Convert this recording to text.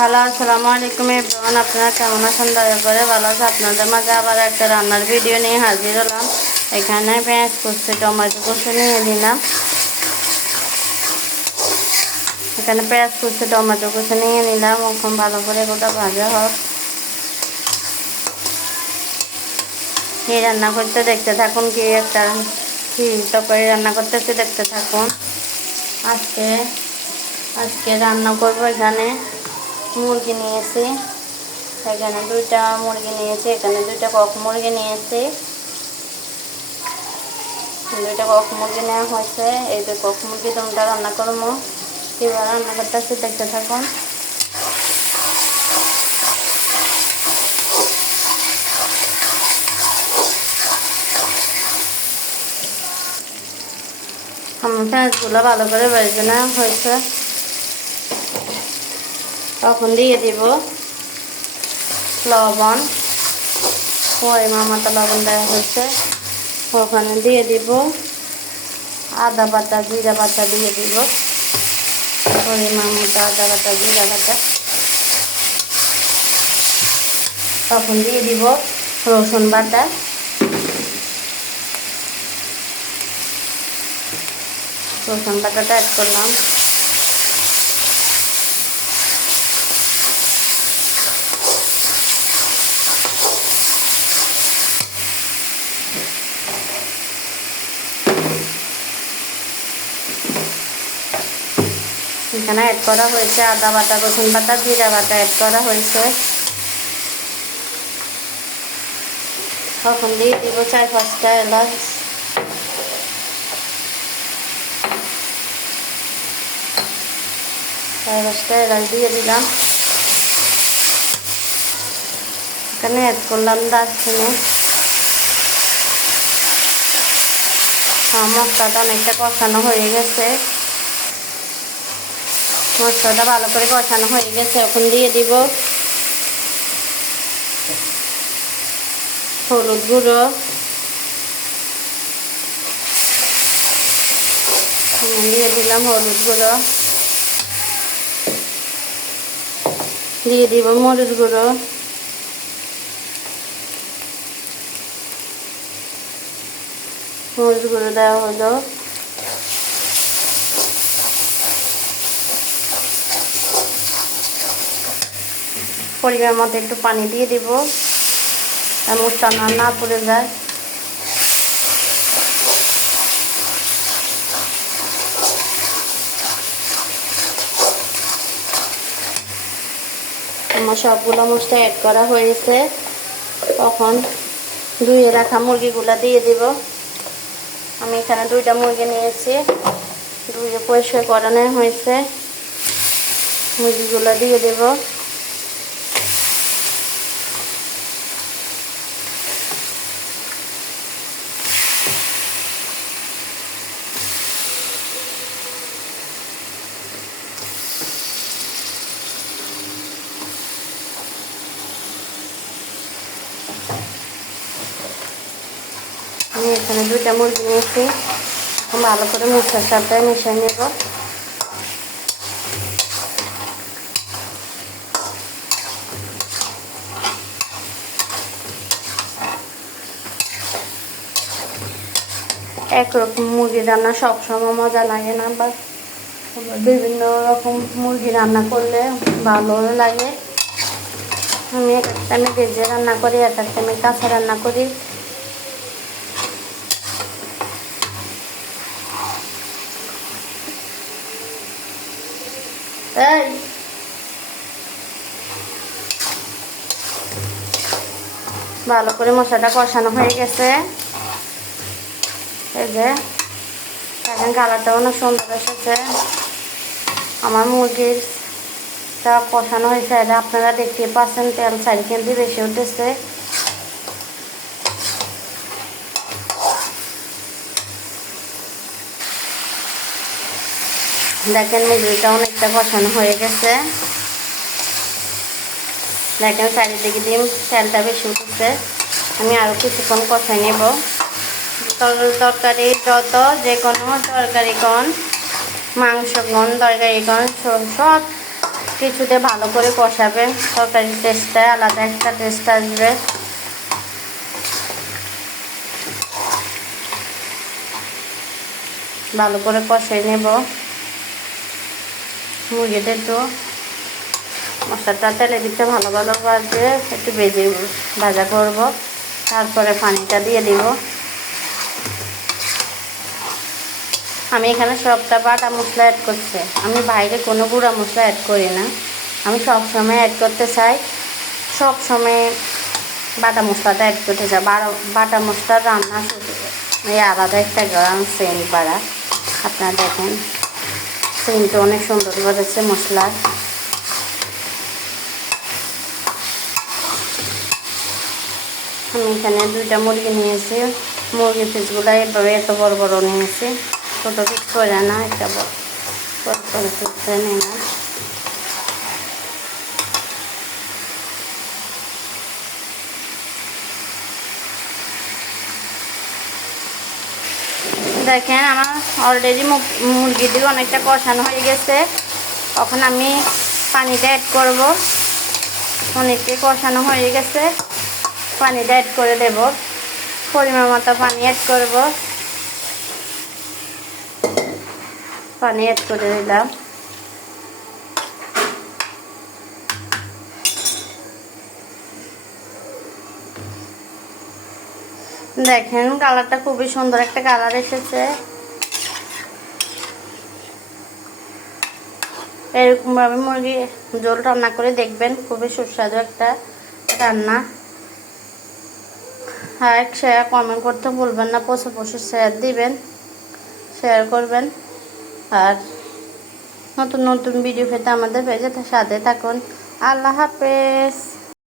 Hello, আসসালামু আলাইকুম everyone. আপনারা কেমন আছেন? দয়া করে ভালো আছে। আপনাদের মাঝে আবার একটা রান্নার ভিডিও নিয়ে হাজির হলাম। এখানে পেঁয়াজ কুচি, টমেটো কুচি নিয়ে নিলাম। এখানে পেঁয়াজ কুচি, টমেটো কুচি নিয়ে নিলাম। এখন ভালো করে গোটা ভাজা হোক। কি রান্না করতে দেখতে থাকুন। কি তরকারি রান্না করতেছি দেখতে থাকুন। আজকে রান্না করবো। এখানে মুরগি নিয়েছি। এখানে দুইটা মুরগি নিয়েছি। এখানে দুইটা কক মুরগি নিয়েছি। দুইটা কক মুরগি নেওয়া হয়েছে। এই যে কক মুরগি তোমরা রান্না করবো। কীভাবে রান্না করতেছি দেখতে থাকুন। আমার পেঁয়াজগুলো ভালো করে ভেজে নেওয়া হয়েছে। তখন দিয়ে দিব লবণ। পরিমাণ মতো লবণ দেওয়া হয়েছে। ওখানে দিয়ে দিব আদা বাটা, জিরা বাটা দিয়ে দিব পরিমাণ মতো আদা বাটা, জিরা বাটা। তখন দিয়ে দিব রসুন বাটা। রসুন বাটাটা অ্যাড করলাম। এখানে অ্যাড করা হয়েছে আদা বাটা, রসুন বাটা, জিরা বাটা অ্যাড করা হয়েছে। তখন দিয়ে দিব 4-5টা এলাচ। দিয়ে দিলাম। এখানে অ্যাড করলাম দারচিনি। মশলাটা অনেকটা কষানো হয়ে গেছে। মশলাটা ভালো করে কষানো হয়ে গেছে। এখন দিয়ে দিব হলুদ গুঁড়ো, দিয়ে দিলাম হলুদ গুঁড়ো, দিয়ে দিব মরিচ গুঁড়ো, মরিচ গুঁড়ো দেওয়া হলো। পরিমাণ মতো একটু পানি দিয়ে দিব, মশলা না পড়ে যায়। আমার সবগুলো মশলা অ্যাড করা হয়েছে। তখন ধুয়ে রাখা মুরগিগুলো দিয়ে দিব। আমি এখানে 2টা মুরগি নিয়েছি, ধুয়ে পরিষ্কার করানো হয়েছে। মুরগিগুলো দিয়ে দেব। আমি এখানে 2টা মুরগি নিয়েছি। ভালো করে মশলার সাথে মিশিয়ে নেব। একরকম মুরগি রান্না সবসময় মজা লাগে না, বা বিভিন্ন রকম মুরগি রান্না করলে ভালো লাগে। আমি এক একটা টাইমে ভেজে রান্না করি, এক একটা টাইমে কাঁচা রান্না করি। ভালো করে মশলাটা কষানো হয়ে গেছে। এই যে এখন কালারটা অনেক সুন্দর এসেছে। আমার মুরগিরটা কষানো হয়েছে। এটা আপনারা দেখতে পাচ্ছেন, তেল সাইড কিন্তু বেশি উঠেছে। দেখেন মুরগিটা অনেকটা কষানো হয়ে গেছে। দেখেন চারিদিকে দিয়ে তেলটা বেশি উঠেছে। আমি আরও কিছুক্ষণ কষাই নেব। তরকারি যত যে কোনো তরকারি কন, মাংস কন, তরকারি কন, সব কিছু দিয়ে ভালো করে কষাবেন, তরকারির টেস্টটা আলাদা একটা টেস্ট আসবে। ভালো করে কষিয়ে নেব। মুরগিটা একটু মশলাটা তেলে দিতে ভালো ভাবে একটু ভাজা করব, তারপরে পানিটা দিয়ে দিব। আমি এখানে সবটা বাটা মশলা অ্যাড করছি, আমি বাইরে কোনো গুঁড়া মশলা অ্যাড করি না। আমি সবসময় অ্যাড করতে চাই, সবসময় বাটা মশলাটা অ্যাড করতে চাই। বাটা মশলা রান্না এই আলাদা একটা গ্রাম সেন্ট বাড়া। আপনারা দেখেন সেন্টটা অনেক সুন্দর করেছে মশলার। আমি এখানে 2টা মুরগি নিয়েছি, মুরগির পিসগুলো এভাবে এত বড় বড় নিয়েছি, ছোটো পিস করে না, একটা বড় পিস করে নিলাম। দেখেন আমার অলরেডি মুরগি দিয়ে অনেকটা কষানো হয়ে গেছে। তখন আমি পানিটা অ্যাড করব। অনেকটাই কষানো হয়ে গেছে, পানিটা অ্যাড করে দেব। পরিমাণ মতো পানি অ্যাড করব, পানি অ্যাড করে দিলাম। দেখেন কালারটা খুবই সুন্দর একটা কালার এসেছে। এরকমভাবে মুরগি ঝোল রান্না করে দেখবেন, খুবই সুস্বাদু একটা রান্না। আর শেয়ার কমেন্ট করতে ভুলবেন না, প্রচুর শেয়ার দিবেন, শেয়ার করবেন। আর নতুন নতুন ভিডিও পেতে আমাদের পেজে সাথে থাকুন। আল্লাহ হাফেজ।